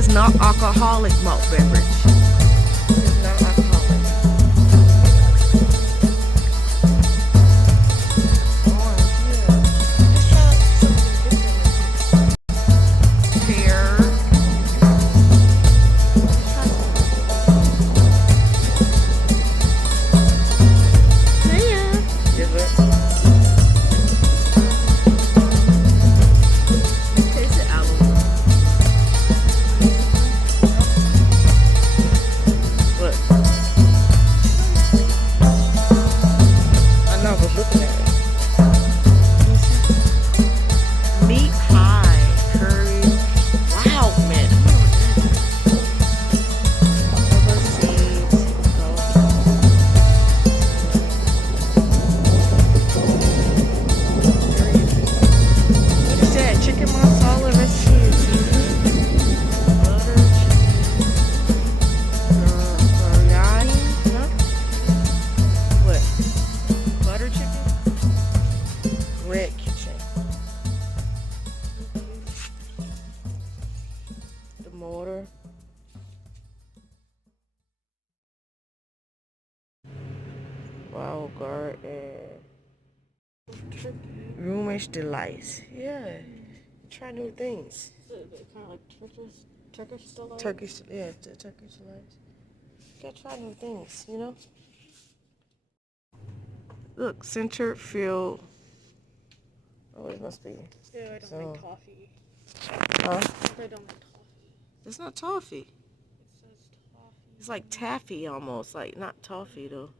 is not alcoholic malt beverage. It's not alcoholic. Orange, yeah. Just try something different. Pear. Wow, garden. Turkish Delights. Yeah. Try new things. Kind of like Turkish delights? Turkish Delights. Gotta try new things, you know? Look, center field. Oh, it must be. Yeah, I don't like toffee. Huh? I don't like toffee. It's not toffee. It says toffee. It's like taffy almost. Like, not toffee, though.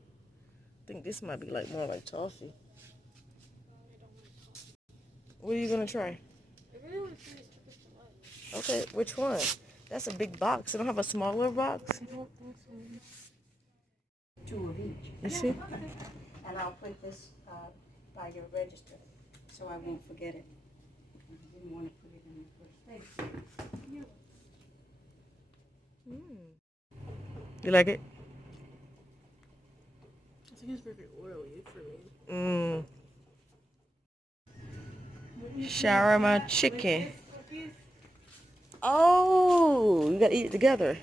I think this might be like more like toffee. I don't like toffee. What are you gonna try? I really want to try this Turkish delight. Okay, which one? That's a big box. They don't have a smaller box? I don't think so. 2 of each. You see? And I'll put this by your register so I won't forget it. I didn't want to put it in the first place. You like it? I think it's very oily for me. Shawarma chicken. Oh, you gotta eat it together.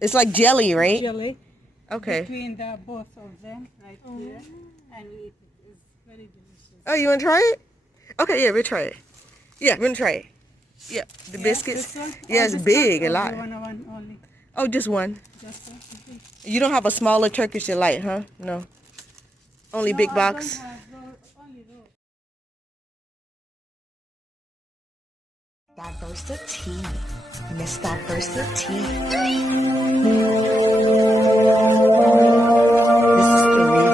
It's like jelly, right? Jelly Okay. between the both of them right here, and it is very delicious. Oh, you wanna try it? Okay, yeah, we'll try it. Yeah, we're gonna try it. Yeah, the biscuits. This one? Yeah, it's This big, one, a or lot. you want one only? Oh, just one. Just one? Okay. You don't have a smaller Turkish Delight, huh? No. Only big No, box. I don't have only those. Diversity. Miss Diversity. This is the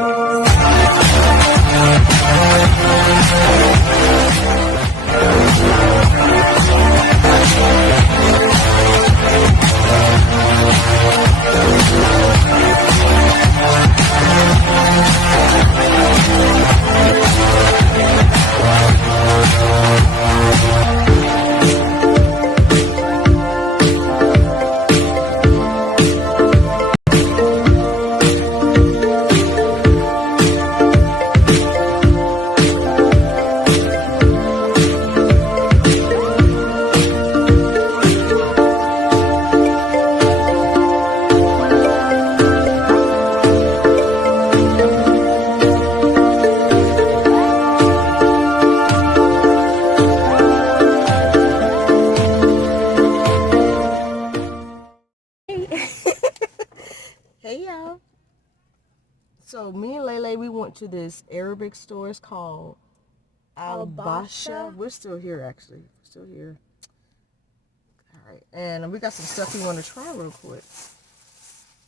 Hey y'all. So me and Lele, we went to this Arabic store. It's called Al-Basha. We're still here actually. We're still here. Alright. And we got some stuff we want to try real quick.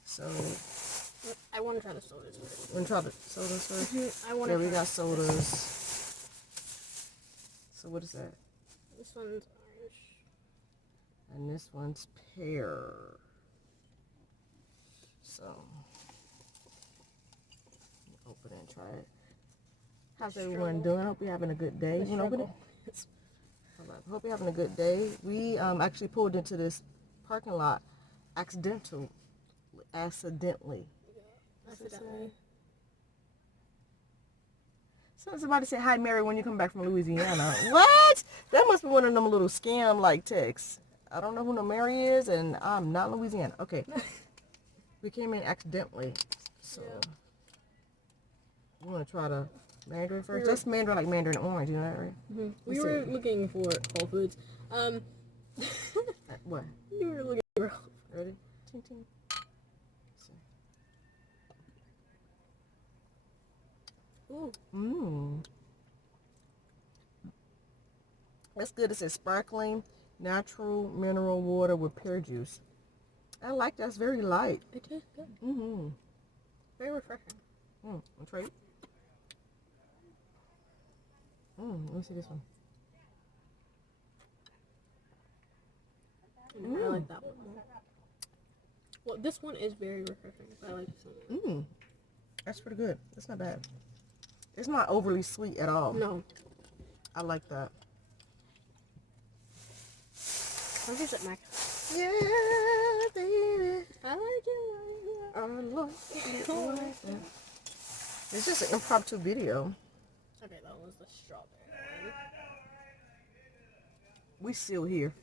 So I want to try the sodas first. want to try the sodas first? I want Yeah, to we got sodas. So what is that? This one's orange. And this one's pear. So open it and try it. How's everyone doing? I hope you're having a good day. You want to open it? Hope you're having a good day. We actually pulled into this parking lot accidentally. Somebody said, hi, Mary, when you come back from Louisiana. What? That must be one of them little scam-like texts. I don't know who no Mary is, and I'm not Louisiana. Okay. We came in accidentally, so we want to try the Mandarin first. That's Mandarin like Mandarin orange, you know that, right? Mm-hmm. We were looking for Whole Foods. What? We were looking for. Ready? Ting, ting. Ooh. Mmm. That's good. It says sparkling, natural mineral water with pear juice. I like that. It's very light. It tastes good. Mm-hmm. Very refreshing. I'll try it. Let me see this one. I like that one. Well, this one is very refreshing. I like this one. That's pretty good. It's not bad. It's not overly sweet at all. No. I like that. What is it, Mac? Yeah, baby. I like it. I like it like that. It's just an impromptu video. Okay, that was the strawberry one. We still here.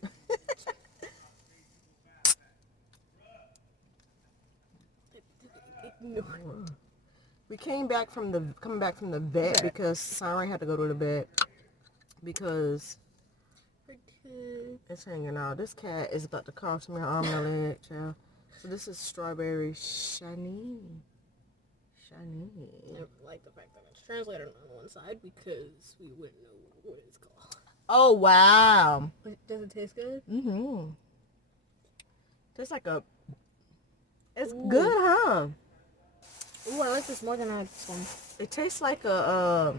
We came back from the vet because Siren had to go to the vet because it's hanging out. This cat is about to cross my arm and a leg, child. So this is strawberry shiny. I like the fact that it's translated on one side because we wouldn't know what it's called. Oh wow. Does it taste good? Mm-hmm. Tastes like a. It's good, huh? Ooh, I like this more than I like this one. It tastes like a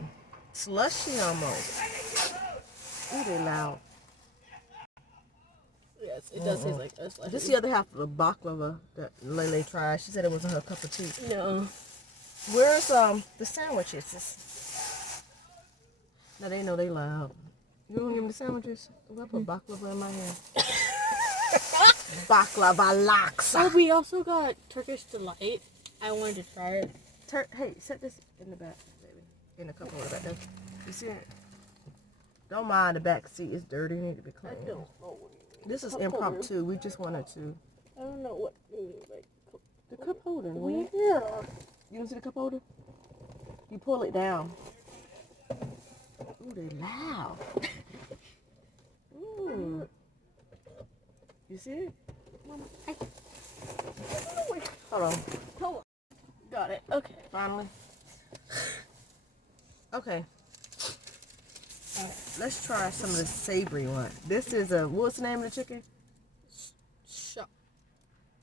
slushy almost. Ooh, they loud. Yes, it does taste like a slushy. This is the other half of the baklava that Lele tried. She said it wasn't her cup of tea. No. Where's the sandwiches? Now they know they loud. You want to give me the sandwiches? I put baklava in my hand. Baklava laksa. Oh, we also got Turkish Delight. I wanted to try it. Hey, set this in the back, baby. In a cup over back there. You see it? Don't mind the back seat. It's dirty. It need to be clean. I don't know what you mean. This is impromptu. We just wanted to. I don't know what you mean. Like, The cup holder. yeah. You want to see the cup holder? You pull it down. Ooh, they loud. Ooh. You see it? Mama, Hold on. hold on. Got it. Okay. Finally. Okay. Let's try some of the savory one. This is what's the name of the chicken?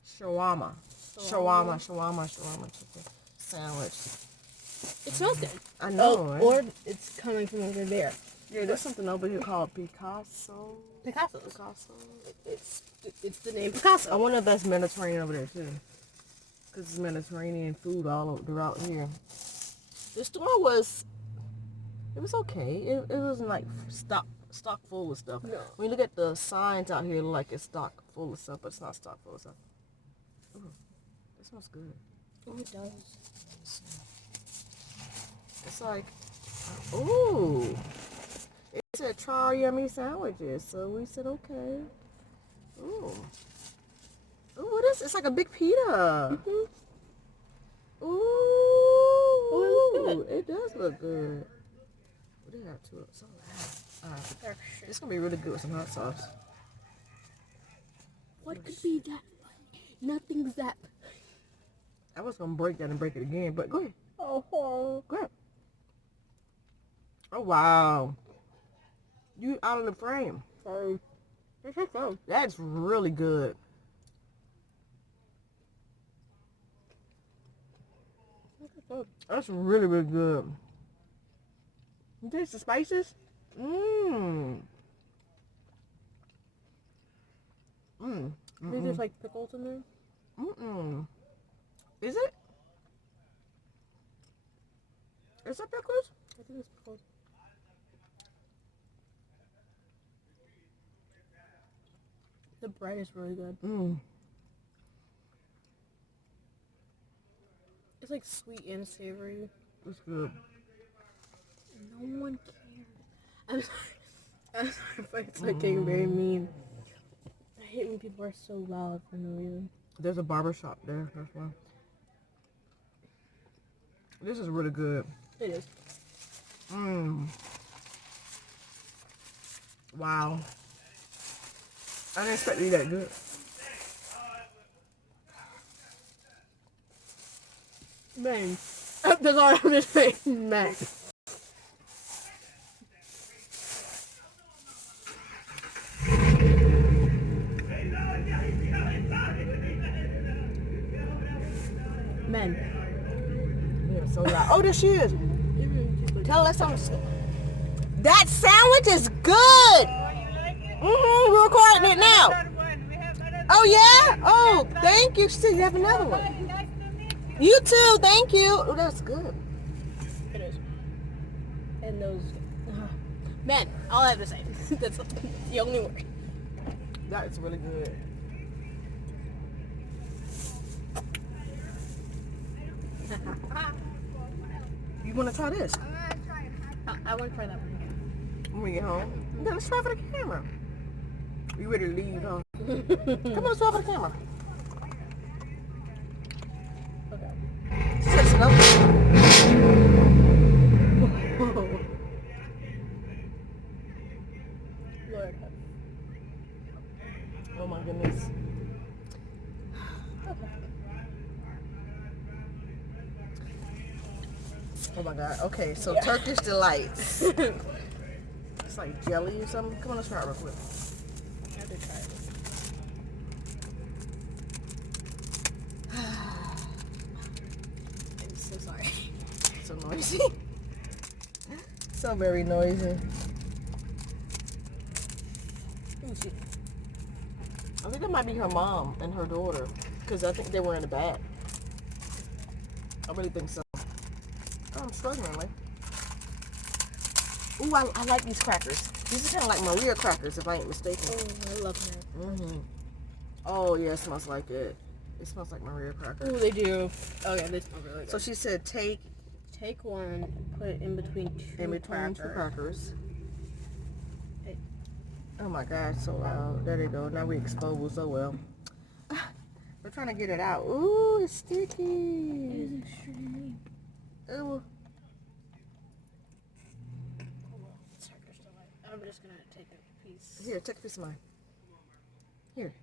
Shawarma. Shawarma chicken sandwich. It smells good. I know, right? Or it's coming from over there. Yeah, there's something over here called Picasso. Picasso. It's the name I Picasso. wonder if that's Mediterranean over there too. Because it's Mediterranean food all over, throughout here. The store was, it was okay. It wasn't like stock full of stuff. No. When you look at the signs out here, it look like it's stock full of stuff, but it's not stock full of stuff. Ooh, that smells good. Oh, it does. It's like, ooh. It said try our yummy sandwiches, so we said okay. Ooh. Ooh, what is it? It's like a big pita. Ooh. Oh, it looks good. It does look good. What do you have to it? So loud. Alright. It's gonna be really good with some hot sauce. What could be that funny? Nothing's that. I was gonna break that and break it again, but go ahead. Oh. Go ahead. Oh wow. You out of the frame. Sorry. That's really good. That's really, really good. You taste the spices? Mmm. Maybe there's like pickles in there. Is it? Is it pickles? I think it's pickles. The bread is really good. It's like sweet and savory. It's good. No one cares. I'm sorry if it's like getting very mean. I hate when people are so loud for no reason. There's a barber shop there. That's why. This is really good. It is. Mmm. Wow. I didn't expect it to be that good. Man. That's all I'm just saying. Man. Men. Yeah, so loud. Oh, there she is. Tell her something. That sandwich is good. We're recording it now. Oh yeah. Oh, thank you. Still, you have another one. You too. Thank you. Oh, that's good. It is. And those. Men. All I have to say. That's the only word. That is really good. You want to try this? I want to try that one again. When we get home. Yeah, let's try for the camera. You ready to leave, huh? Come on, let's try for the camera. Okay. Sit it up. Lord. Oh my goodness. Oh my god. Okay, so Yeah. Turkish Delights. It's like jelly or something. Come on, let's try it real quick. I have to try it. I'm so sorry. So noisy. So very noisy. I think it might be her mom and her daughter, because I think they were in the back. I really think so. Oh, I'm struggling, like. Ooh, I like these crackers. These are kind of like Maria crackers, if I ain't mistaken. Oh, I love that. Oh, yeah, it smells like it. It smells like Maria crackers. Oh, they do. Oh, yeah, they smell really good. So she said take one, put it in between two crackers. Hey. Oh my god, so loud. There they go. Now we exposed. Oh well. We're trying to get it out. Ooh, it's sticky. It is extremely. Ooh. Turkish Delight. I'm just gonna take a piece. Here, take a piece of mine. Here.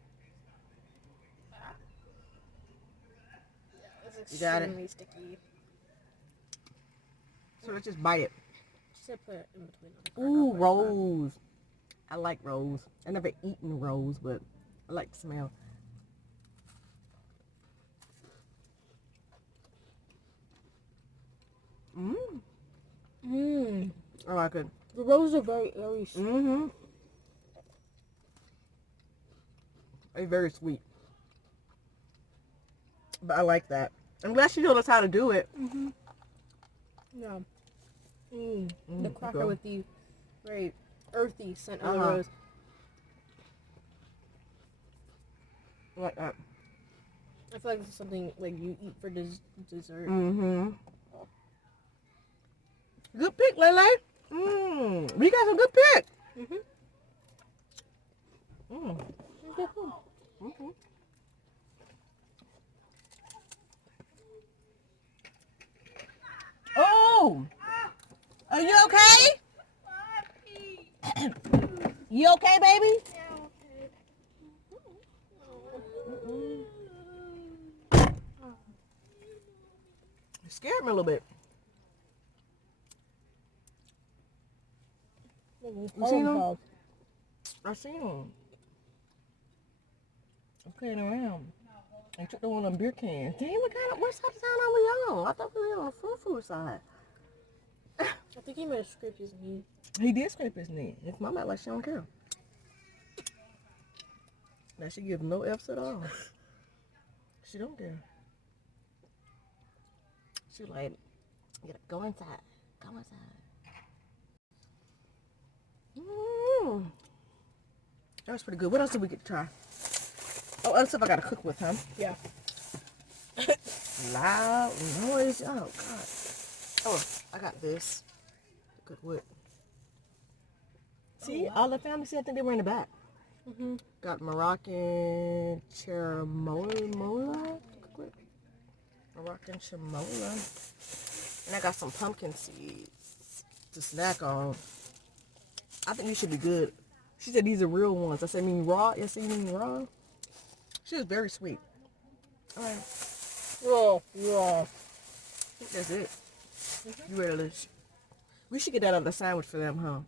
It's You got it? extremely sticky. So let's just bite it. Just to put it in between. Ooh, rose. I like rose. I never eaten rose, but I like the smell. I like it. The roses are very airy. It's very sweet. But I like that. I'm glad she told us how to do it. Yeah. The cracker go. with the very earthy scent of the rose. I like that. I feel like this is something like you eat for dessert. Good pick, Lele. We got some good pick. Oh, are you okay? You okay, baby? You scared me a little bit. You seen him? I seen him. I'm playing around. I took the one on beer can. Damn, what side of town are we on? I thought we were on the food side. I think he might have scraped his knee. He did scrape his knee. His mama act like she don't care. Now she gives no F's at all. She don't care. She like, go inside. Go inside. That was pretty good. What else did we get to try? Oh, other stuff I gotta cook with, huh? Yeah. Loud noise. Oh, God. Oh, I got this. cook with. See, all the family said that they were in the back. Got Moroccan chermola. Moroccan chermola. And I got some pumpkin seeds to snack on. I think these should be good. She said these are real ones. I said, mean raw? Yes, you mean raw? She was very sweet. All right. Raw. I think that's it. You ready to... We should get that other sandwich for them, huh?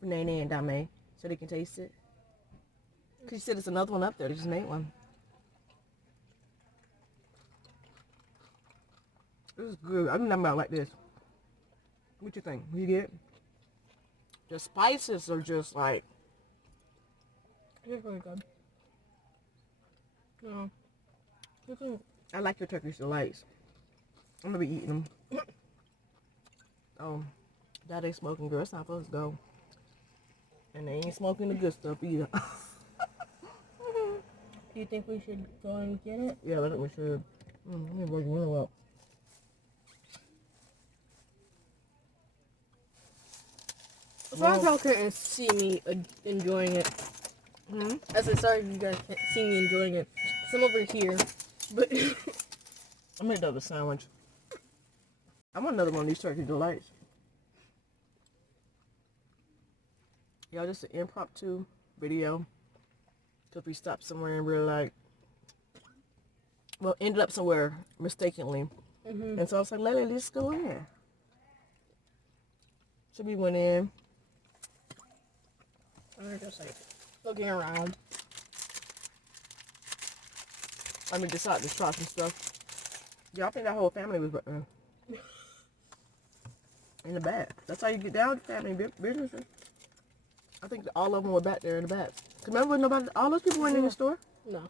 For Nene and Dame, so they can taste it. Because you said there's another one up there. They just made one. This is good. I do not about like this. What you think? You get? The spices are just like... It's really good. No. I like your Turkish Delights. I'm going to be eating them. Oh, that ain't smoking, girl. It's not supposed to go. And they ain't smoking the good stuff either. Do you think we should go and get it? Yeah, I think we should. Let me work real up. Well, y'all couldn't see me enjoying it. As I sorry if you guys can't see me enjoying it. 'Cause I'm over here. But I made another sandwich. I want another one of these Turkish Delights. Y'all, just an impromptu video. Because we stopped somewhere and we're like, well, ended up somewhere mistakenly. And so I was like, Lele, let's go in. So we went in. and we're just like looking around. I mean, decided to try some stuff. Y'all think that whole family was in the back. That's how you get down to family businesses. I think all of them were back there in the back. Remember, nobody, all those people weren't in the store? No.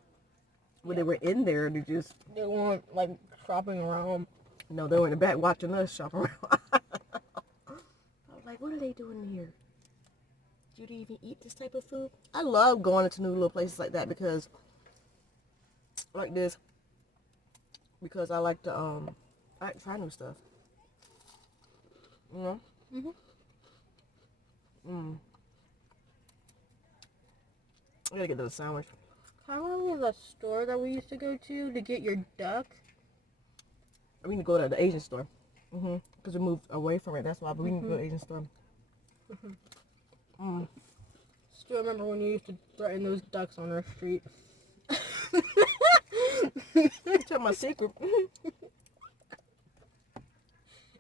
When they were in there, they weren't like shopping around. No, they were in the back watching us shop around. I was like, what are they doing here? Do you even eat this type of food? I love going into new little places like that because, like this, because I like to, I like to try new stuff. You know? I gotta get to the sandwich. How long is the store that we used to go to get your duck? We need to go to the Asian store. Because we moved away from it. That's why. But we need to go to the Asian store. Still remember when you used to threaten those ducks on our street? Tell my secret.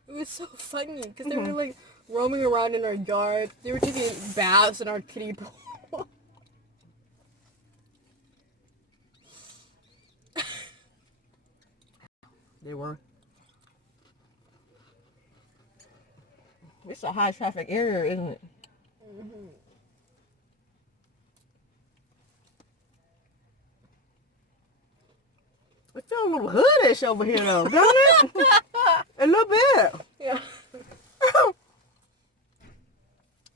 It was so funny because they were like roaming around in our yard. They were taking baths in our kiddie pool. They were. It's a high traffic area, isn't it? It feels a little hoodish over here, though, doesn't it? A little bit. Yeah.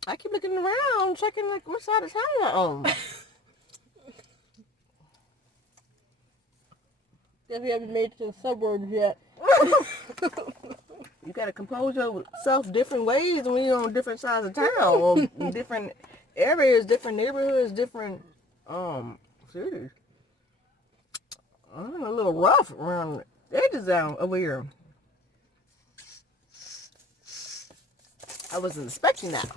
I keep looking around, checking like what side of town I'm on. Guess we haven't made it to the suburbs yet. You gotta compose yourself different ways when you're on different sides of town, or different areas, different neighborhoods, different cities. I'm a little rough around the edges down over here. I wasn't expecting that.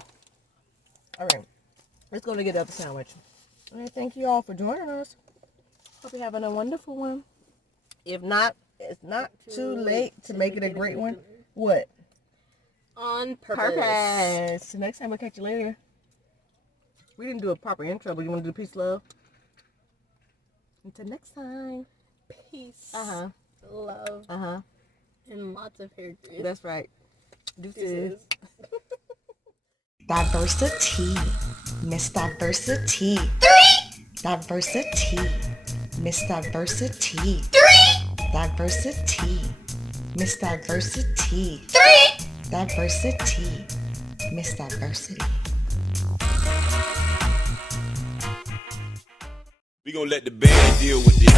All right, let's go to get the other sandwich. All right, thank you all for joining us. Hope you're having a wonderful one. If not, it's not too late to make it a great one. What? On purpose. Next time we'll catch you later. We didn't do a proper intro, but you want to do peace, love? Until next time. Peace. Love. And lots of hair grease. That's right. Deuces. Diversity. Miss Diversity. Diversity. Miss Diversity. Diversity. Miss Diversity. Diversity. Miss Diversity. We gonna let the band deal with this.